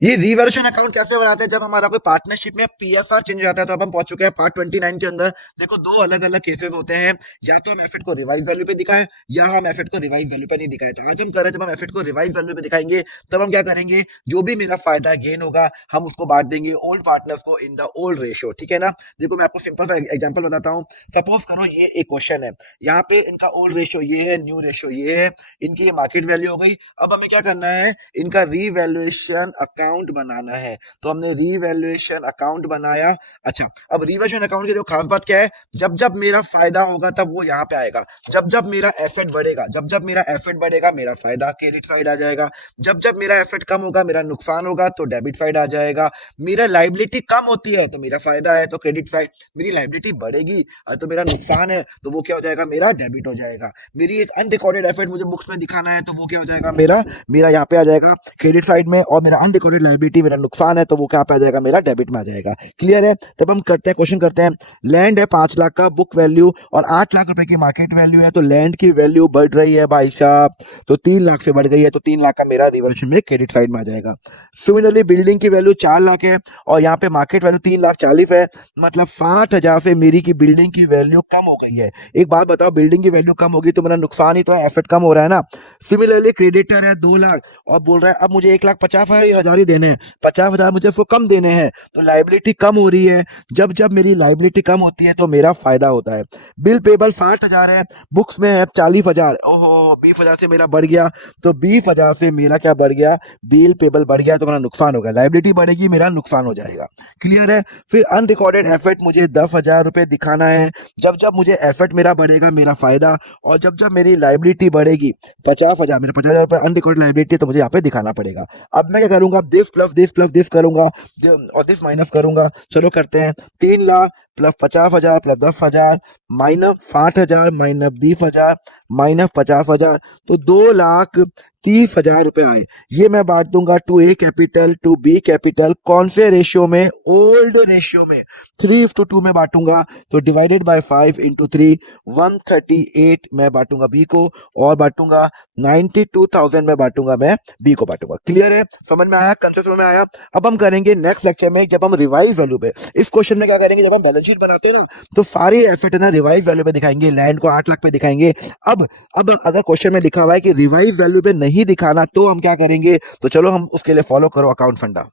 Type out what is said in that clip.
ये revaluation account कैसे बनाते हैं? जब हमारा कोई पार्टनरशिप में पीएफआर चेंज हो जाता है, तो अब हम पहुंच चुके हैं पार्ट 29 के अंदर। देखो, दो अलग अलग केसेस होते हैं, या तो हम एफेट को रिवाइज वैल्यू पे दिखाएं, या हम एफेट को रिवाइज वैल्यू पे नहीं दिखाएं। तो आज हम कर रहे हैं, जब हम एफेट को रिवाइज वैल्यू पे दिखाएंगे, तब हम क्या करेंगे, जो भी मेरा फायदा गेन होगा, हम उसको बांट देंगे ओल्ड पार्टनर्स को इन द ओल्ड रेशियो। ठीक है ना? देखो, मैं आपको सिंपल सा एग्जांपल बताता हूँ। सपोज करो ये एक क्वेश्चन है, यहाँ पे इनका ओल्ड रेशियो ये है, न्यू रेशियो ये है, इनकी ये मार्केट वैल्यू हो गई। अब हमें क्या करना है, इनका रीवैल्यूएशन अकाउंट बनाना है। तो हमने रीवैल्यूएशन अकाउंट बनाया। अच्छा, अब रीवैल्यूएशन अकाउंट की जो खास बात क्या है, जब जब मेरा फायदा होगा तब वो यहाँ पे आएगा। जब जब मेरा एसेट बढ़ेगा, जब जब मेरा एसेट बढ़ेगा, मेरा फायदा क्रेडिट साइड आ जाएगा। जब जब मेरा एसेट कम होगा, मेरा नुकसान होगा, तो डेबिट साइड आ जाएगा। मेरा लाइबिलिटी कम होती है तो मेरा फायदा है, तो क्रेडिट साइड। मेरी लाइबिलिटी बढ़ेगी तो मेरा नुकसान है, तो वो क्या हो जाएगा, मेरा डेबिट हो जाएगा। मेरी एक अनरिकॉर्डेड एसेट मुझे बुक्स में दिखाना है, तो वो क्या हो जाएगा, मेरा मेरा यहाँ पे आ जाएगा क्रेडिट साइड में। और मेरा अनरिकॉर्डेड लायबिलिटी, मेरा नुकसान है, तो वो क्या पे आ जाएगा, मेरा डेबिट में आ जाएगा। क्लियर है? तब हम करते हैं, क्वेश्चन करते हैं। लैंड है 5 लाख का बुक वैल्यू और 8 लाख रुपए की मार्केट वैल्यू है, तो लैंड की वैल्यू बढ़ रही है भाई साहब, तो 3 लाख से बढ़ गई है, तो 3 लाख का मेरा रिवर्शन में क्रेडिट साइड में आ जाएगा। सिमिलरली बिल्डिंग की वैल्यू 4 लाख है और यहाँ पे मार्केट वैल्यू 3,40,000 है, मतलब 60,000 से मेरी की बिल्डिंग की वैल्यू कम हो गई है। एक बात बताओ, बिल्डिंग की वैल्यू कम होगी तो मेरा नुकसान ही तो है, एसेट कम हो रहा है ना। सिमिलरली क्रेडिटर है 2 लाख और बोल रहा है अब मुझे 1,50,000 ही देने हैं, 50,000 मुझे उसको कम देने हैं, तो लाइबिलिटी कम हो रही है। जब जब मेरी लाइबिलिटी कम होती है तो मेरा फायदा होता है। बिल पेबल 60,000 है, बुक्स में है 40,000। ओहो, 20,000 से मेरा बढ़ गया, तो 20,000 से मेरा क्या बढ़ गया, बिल पेबल बढ़ गया, तो मेरा नुकसान होगा। लाइबिलिटी बढ़ेगी, मेरा नुकसान हो जाएगा। क्लियर है? फिर अनरिकॉर्डेड एसेट मुझे 10,000 रुपए दिखाना है। जब जब मुझे एसेट मेरा बढ़ेगा, मेरा फायदा, और जब जब मेरी लाइबिलिटी बढ़ेगी, 50,000, मेरे 50,000 रुपए अनरिकॉर्ड लाइबिलिटी, तो मुझे यहाँ पे दिखाना पड़ेगा। अब मैं क्या करूंगा, this plus this plus this करूंगा, और दिस माइनस करूंगा। चलो करते हैं। 3 lakh plus 50,000 plus 10,000 minus 60,000 minus 20,000 minus 50,000, तो 2,30,000 रुपए आए। ये मैं बांट दूंगा to A capital to B capital. कौन से रेशियो में? ओल्ड रेशियो में। 3:2 में बांटूंगा, तो डिवाइडेड बाय 5 × 3, 138 मैं बांटूंगा बी को, और बांटूंगा 92,000 में बांटूंगा मैं बी को बांटूंगा। क्लियर है? समझ में आया? कंसेप्ट समझ में आया? अब हम करेंगे नेक्स्ट लेक्चर में, जब हम रिवाइज वैल्यू पे, इस क्वेश्चन में क्या करेंगे, जब हम बैलेंस शीट बनाते हैं ना, तो सारे एसेट ना रिवाइज वैल्यू पे दिखाएंगे। लैंड को 8 लाख पे दिखाएंगे। अब अगर क्वेश्चन में लिखा हुआ है कि रिवाइज वैल्यू पे नहीं दिखाना, तो हम क्या करेंगे, तो चलो हम उसके लिए फॉलो करो अकाउंट फंडा।